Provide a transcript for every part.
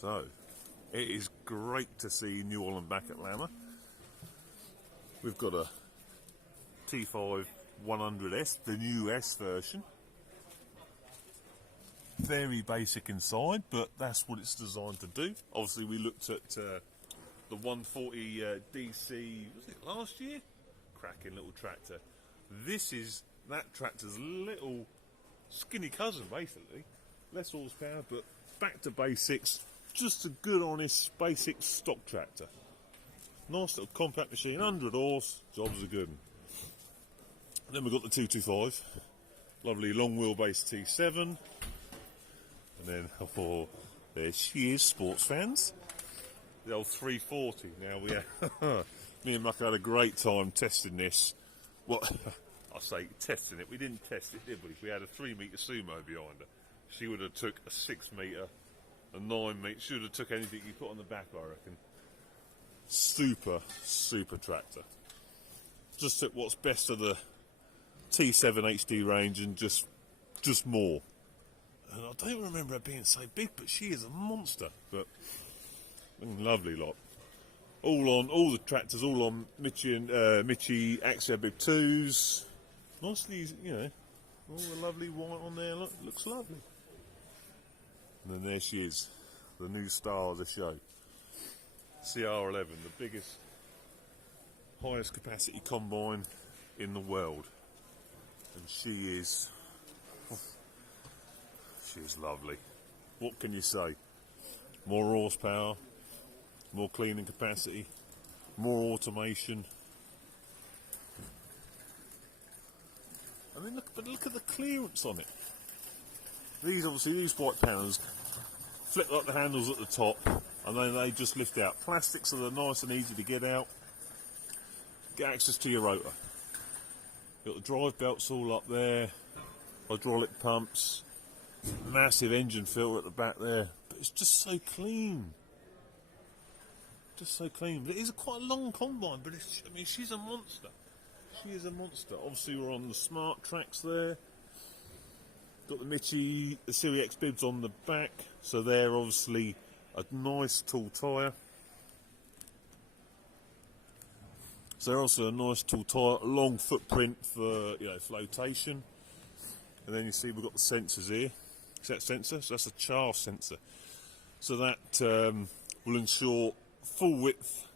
So, it is great to see New Holland back at Lamma. We've got a T5 100S, the new S version. Very basic inside, but that's what it's designed to do. Obviously, we looked at the 140 DC, was it last year? Cracking little tractor. This is that tractor's little skinny cousin, basically. Less horsepower, but back to basics. Just a good, honest, basic stock tractor. Nice little compact machine, 100 horse, jobs are good. Then we've got the 225, lovely long wheelbase T7. And then, oh, there she is, sports fans. The old 340. Now, me and Mucka had a great time testing this. Well, I say testing it. We didn't test it, did we? We had a 3-metre sumo behind her. She would have took a 6-metre, a 9-metre. She would have took anything you put on the back, I reckon. Super, super tractor. Just took what's best of the T7 HD range and just more. And I don't remember her being so big, but she is a monster. But lovely lot. All the tractors, all on Mitchie Axia Big 2s. Nicely, you know, all the lovely white on there. Looks lovely. And then there she is, the new star of the show. CR11, the biggest, highest capacity combine in the world. And she is lovely. What can you say? More horsepower, more cleaning capacity, more automation. I mean, look at the clearance on it. These white panels flip like the handles at the top, and then they just lift out. Plastics are nice and easy to get out. Get access to your rotor. Got the drive belts all up there, hydraulic pumps, massive engine filter at the back there. But it's just so clean. Just so clean. But it is quite a long combine, but I mean, she's a monster. She is a monster. Obviously, we're on the smart tracks there. Got the Mitchie, the Series X bibs on the back, so they're obviously a nice tall tyre. So they're also a nice tall tyre, long footprint for, you know, flotation. And then you see we've got the sensors here. Is that sensor? So that's a chaff sensor. So that will ensure full width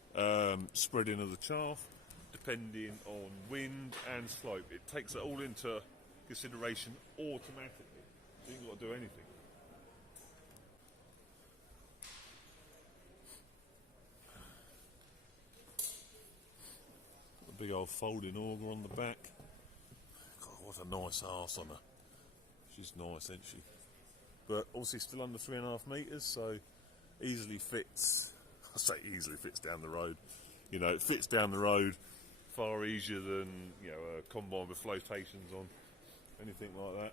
spreading of the chaff, depending on wind and slope. It takes it all into consideration automatically. You ain't got to do anything. Got a big old folding auger on the back. God, what a nice arse on her. She's nice, isn't she? But obviously still under 3.5 metres, so easily fits. I say easily fits down the road. You know, it fits down the road far easier than, you know, a combine with flotations on, anything like that.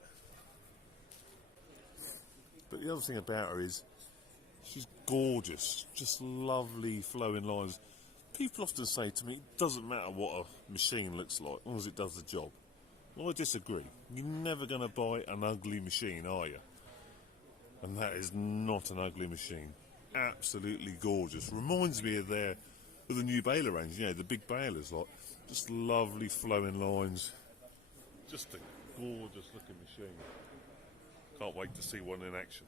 But the other thing about her is she's gorgeous, just lovely flowing lines. People often say to me, it doesn't matter what a machine looks like, as long as it does the job. Well, I disagree. You're never going to buy an ugly machine, are you? And that is not an ugly machine. Absolutely gorgeous. Reminds me of the new baler range, you know, the big balers, like, just lovely flowing lines. Just a gorgeous looking machine. Can't wait to see one in action.